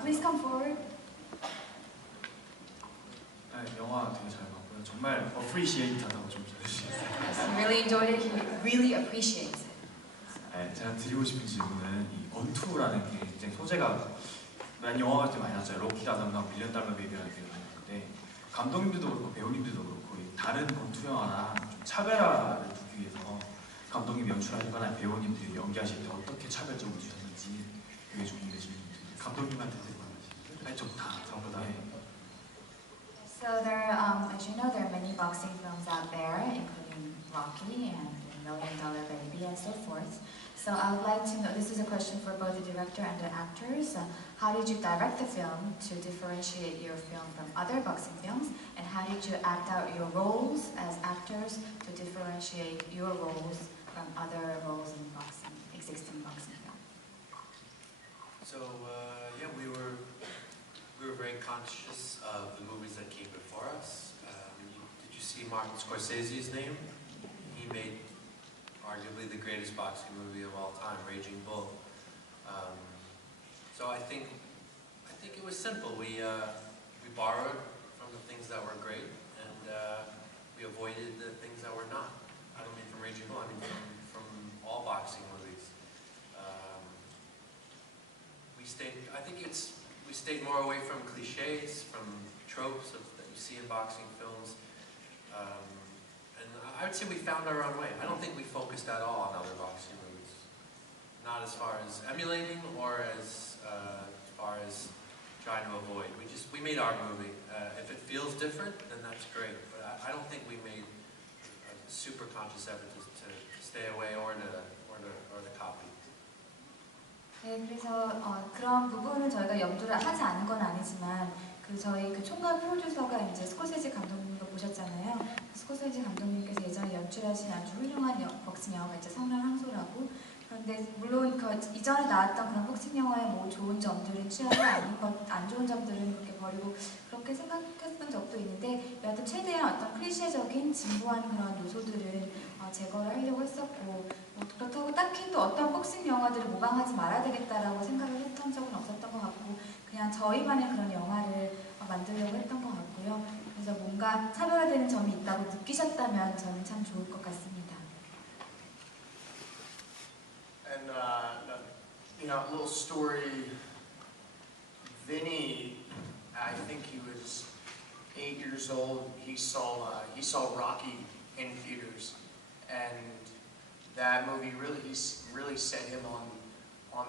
please come forward. 네, 영화 되게 잘 봤고요. 정말 appreciate하다고 좀 전해주시겠어요? Yes, he really enjoyed it. He really appreciates it. 네, 제가 드리고 싶은 질문은 이 권투라는 게 이제 소재가 많이 영화가 좀 많이 나왔잖아요. 로키라던가 밀리언 달러 베이비라는 게 있는데 감독님들도 그렇고 배우님들도 그렇고 다른 권투 영화랑 좀 차별화를 두기 위해서 감독님 연출하시거나 배우님들이 연기하실 때 어떻게 차별점을 주셨는지 그게 좀 궁금해집니다. 감독님한테 아니 좀 다 전부 다. So there, as you know, there are many boxing films out there, including Rocky and Million Dollar Baby and so forth. So I would like to know, this is a question for both the director and the actors. How did you direct the film to differentiate your film from other boxing films? And how did you act out your roles as actors to differentiate your roles from other roles in boxing, existing boxing film? So yeah, we were very conscious of the movies that came before us. Did you see Martin Scorsese's name? He made arguably the greatest boxing movie of all time, Raging Bull. So I think it was simple. We borrowed from the things that were great, and we avoided the things that were not. I don't mean from Raging Bull. I mean from all boxing movies. We stayed more away from cliches, from tropes that you see in boxing films. And I would say we found our own way. I don't think we focused at all on other boxing movies. Not as far as emulating or as far as trying to avoid. We made our movie. If it feels different, then that's great. But I don't think we made a super conscious effort to stay away or to copy. 네, 그래서 그런 부분을 저희가 염두를 하지 않은 건 아니지만 저희 총괄 프로듀서가 이제 스코세지 감독님도 보셨잖아요. 스코세지 감독님께서 예전에 연출하신 아주 훌륭한 복싱 영화가 이제 성난항소라고. 그런데 물론 이전에 나왔던 그런 복싱 영화의 뭐 좋은 점들은 취하고 안 좋은 점들은 그렇게 버리고 그렇게 생각했던 적도 있는데 여하튼 최대한 어떤 클리셰적인 진부한 그런 요소들은 제거를 하려고 했었고 그렇다고 딱히 또 어떤 복싱 영화들을 모방하지 말아야 되겠다라고 생각을 했던 적은 없었던 것 같고 그냥 저희만의 그런 영화를 만들려고 했던 것 같고요. 그래서 뭔가 차별화되는 점이 있다고 느끼셨다면 저는 참 좋을 것 같습니다. And you know, a little story. Vinny, I think he was 8 years old. He saw Rocky in theaters, and that movie really set him on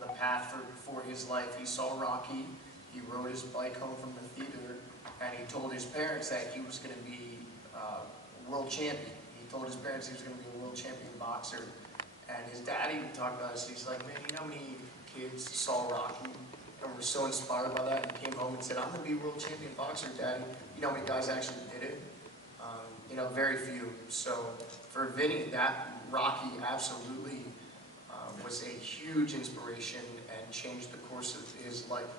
the path for his life. He saw Rocky. He rode his bike home from the theater, and he told his parents that he was going to be a world champion. He told his parents he was going to be a world champion boxer, and his dad even talked about this. He's like, man, you know how many kids saw Rocky and were so inspired by that and came home and said, I'm going to be a world champion boxer, Daddy. You know how many guys actually did it? You know, very few. So for Vinny, that Rocky absolutely was a huge inspiration and changed the course of his life.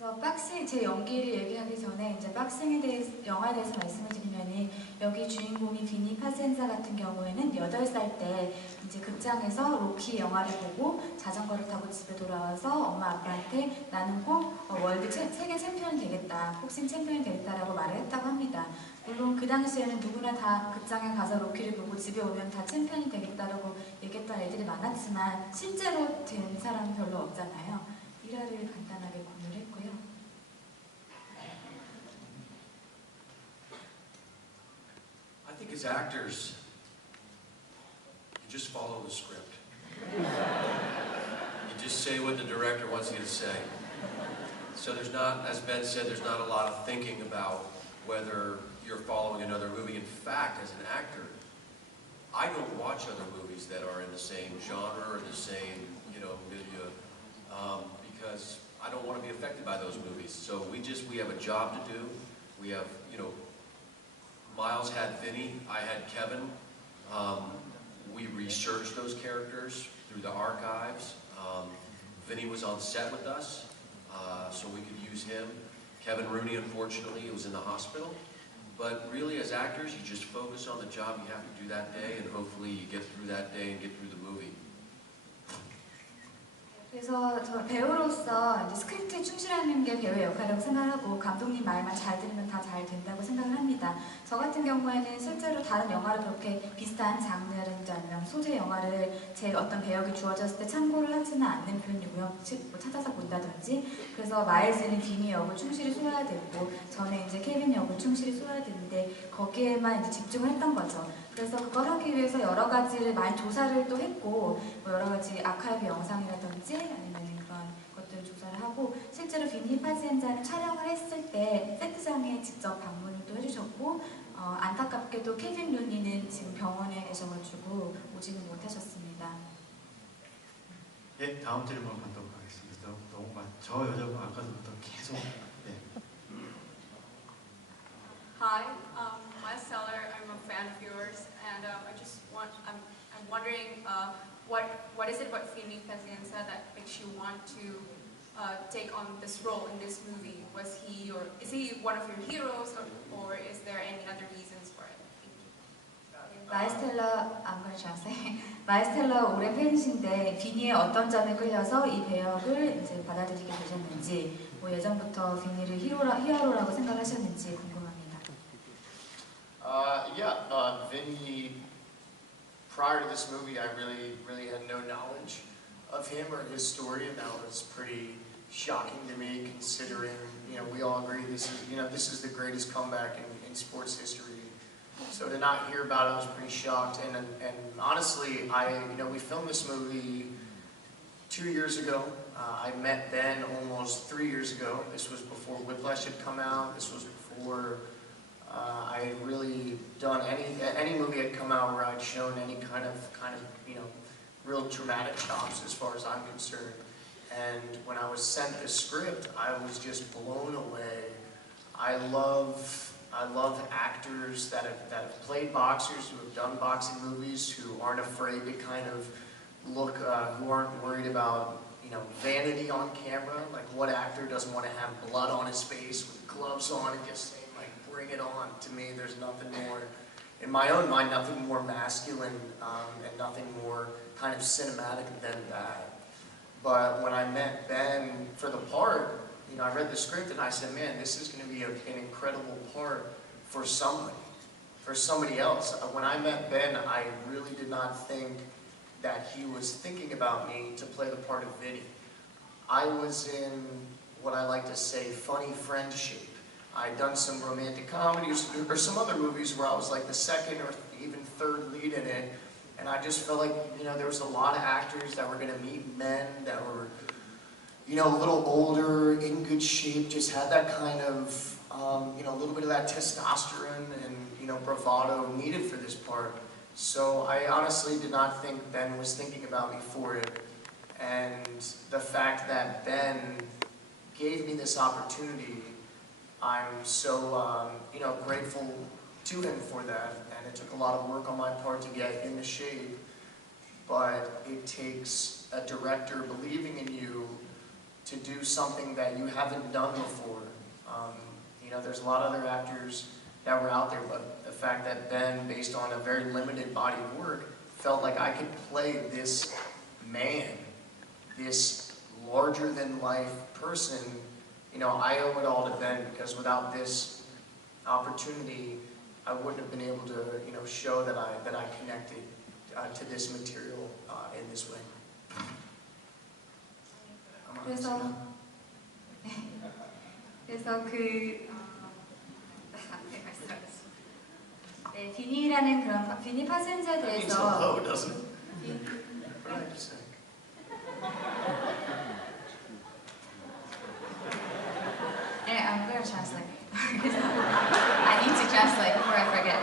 그래서 박싱 제 연기를 얘기하기 전에 이제 박싱에 대해서 영화에 대해서 말씀을 드리면은 여기 주인공이 비니 파센자 같은 경우에는 8살 때 이제 극장에서 로키 영화를 보고 자전거를 타고 집에 돌아와서 엄마 아빠한테 나는 꼭 월드 세계 챔피언이 되겠다, 복싱 챔피언이 되겠다라고 말을 했다고 합니다. 물론 그 당시에는 누구나 다 극장에 가서 로키를 보고 집에 오면 다 챔피언이 되겠다라고 얘기했던 애들이 많았지만 실제로 된 사람은 별로 없잖아요. 일화를 간단하게 공유를 했고요. I think as actors, you just follow the script. You just say what the director wants you to say. So there's not, as Ben said, there's not a lot of thinking about whether you're following another movie. In fact, as an actor, I don't watch other movies that are in the same genre or the same, milieu, because I don't want to be affected by those movies. So we have a job to do. We have, Miles had Vinny, I had Kevin. We researched those characters through the archives. Vinny was on set with us, so we could use him. Kevin Rooney, unfortunately, was in the hospital. But really, as actors, you just focus on the job you have to do that day, and hopefully you get through that day and get through the movie. 그래서 저 배우로서 이제 스크립트에 충실하는 게 배우의 역할이라고 생각하고 감독님 말만 잘 들으면 다 잘 된다고 생각을 합니다. 저 같은 경우에는 실제로 다른 영화를 그렇게 비슷한 장르라든지 아니면 소재 영화를 제 어떤 배역이 주어졌을 때 참고를 하지는 않는 편이고요. 뭐 찾아서 본다든지. 그래서 마일즈는 비니 역을 충실히 소화해야 되고 저는 이제 케빈 역을 충실히 소화해야 되는데 거기에만 이제 집중을 했던 거죠. 그래서 그걸 하기 위해서 여러 가지를 많이 조사를 또 했고 뭐 여러 가지 아카이브 영상이라든지 아니면 그런 것들을 조사를 하고 실제로 비니 파지엔자는 촬영을 했을 때 세트장에 직접 방문을 또 해주셨고 안타깝게도 케빈 루니는 지금 병원에 계셔가지고 오지는 못하셨습니다. 예, 다음 질문 받도록 하겠습니다. 너무 저 여자분 아까부터 계속 Hi, Miles Teller. I'm a fan of yours, and I'm wondering what is it about Fini Pazienza that makes you want to take on this role in this movie? Is he one of your heroes, or is there any other reasons for it? 마일즈텔러, I'm gonna translate. 마일즈텔러 오랜 팬이신데 비니의 어떤 점에 끌려서 이 배역을 이제 받아들이게 되셨는지, 뭐 예전부터 비니를 히어로라고 생각하셨는지 궁금합니다. Vinny, prior to this movie, I really had no knowledge of him or his story, and that was pretty shocking to me, considering, we all agree this is the greatest comeback in sports history. So to not hear about it, I was pretty shocked, and honestly, we filmed this movie 2 years ago. I met Ben almost 3 years ago. This was before Whiplash had come out. This was before I had really done any movie had come out where I'd shown any kind of real dramatic chops as far as I'm concerned. And when I was sent the script, I was just blown away. I love actors that have played boxers, who have done boxing movies, who aren't afraid to kind of look, who aren't worried about vanity on camera. Like, what actor doesn't want to have blood on his face with gloves on and just say, like, bring it on? To me, there's nothing more, in my own mind, nothing more masculine and nothing more kind of cinematic than that. But when I met Ben for the part, I read the script and I said, man, this is going to be an incredible part for somebody else. When I met Ben, I really did not think that he was thinking about me to play the part of Vinny. I was in what I like to say funny friend shape. I'd done some romantic comedies or some other movies where I was like the second or even third lead in it, and I just felt like there was a lot of actors that were going to meet men that were a little older, in good shape, just had that kind of a little bit of that testosterone and bravado needed for this part. So I honestly did not think Ben was thinking about me for it, and the fact that Ben gave me this opportunity, I'm so grateful to him for that, and it took a lot of work on my part to get in the shape, but it takes a director believing in you to do something that you haven't done before. There's a lot of other actors that were out there, but the fact that Ben, based on a very limited body of work, felt like I could play this man, this larger-than-life person, I owe it all to Ben, because without this opportunity, I wouldn't have been able to, show that I connected to this material in this way. 그래서 비니라는 그런 비니 파센저에 대해서 I'm going to translate. I need to translate before I forget.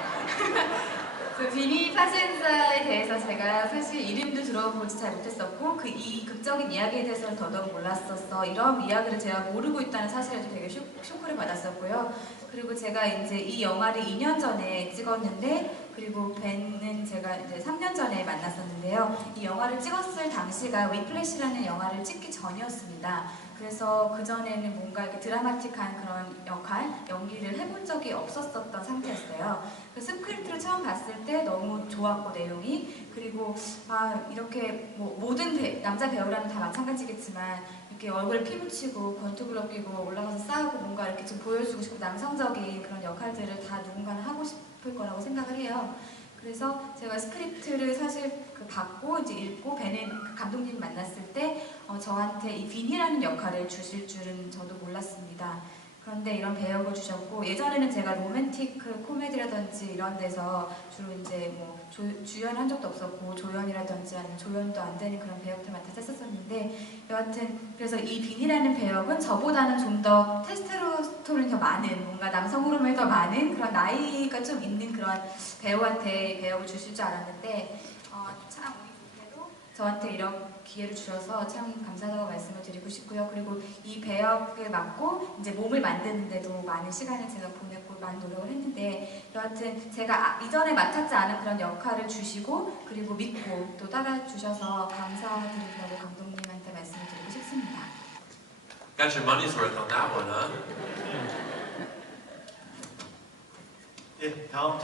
그 비니 파센자에 대해서 제가 사실 이름도 들어보지 잘 못했었고 이 극적인 이야기에 대해서는 더더욱 몰랐었어. 이런 이야기를 제가 모르고 있다는 사실에도 되게 쇼크를 받았었고요. 그리고 제가 이제 이 영화를 2년 전에 찍었는데 그리고 벤은 제가 이제 3년 전에 만났었는데요. 이 영화를 찍었을 당시가 위플래시라는 영화를 찍기 전이었습니다. 그래서 그전에는 뭔가 이렇게 드라마틱한 그런 역할, 연기를 해본 적이 없었던 상태였어요. 그 스크립트를 처음 봤을 때 너무 좋았고 내용이, 그리고 이렇게 뭐 모든 남자 배우라면 다 마찬가지겠지만 이렇게 얼굴에 피 묻히고 권투구력 끼고 올라가서 싸우고 뭔가 이렇게 좀 보여주고 싶고 남성적인 그런 역할들을 다 누군가는 하고 싶을 거라고 생각을 해요. 그래서 제가 스크립트를 사실 받고 이제 읽고 벤은 그 감독님 만났을 때 저한테 이 빈이라는 역할을 주실 줄은 저도 몰랐습니다. 그런데 이런 배역을 주셨고, 예전에는 제가 로맨틱 코미디라든지 이런 데서 주로 이제 뭐 주연한 적도 없었고 조연이라든지 아니면 조연도 안 되는 그런 배역들 맡아서 했었는데, 여하튼 그래서 이 빈이라는 배역은 저보다는 좀 더 테스토스테론이 더 많은, 뭔가 남성 호르몬이 더 많은 그런 나이가 좀 있는 그런 배우한테 배역을 주실 줄 알았는데 참 운이 좋게도 저한테 이런 기회를 주셔서 참 감사하다고 말씀을 드리고 싶고요. 그리고 이 배역을 맡고 이제 몸을 만드는데도 많은 시간을 제가 보냈고 많은 노력을 했는데, 여하튼 제가 이전에 맡았지 않은 그런 역할을 주시고 그리고 믿고 또 따라주셔서 감사드린다고 감독님한테 말씀을 드리고 싶습니다. Got your money's worth on that one, huh? 예, 다음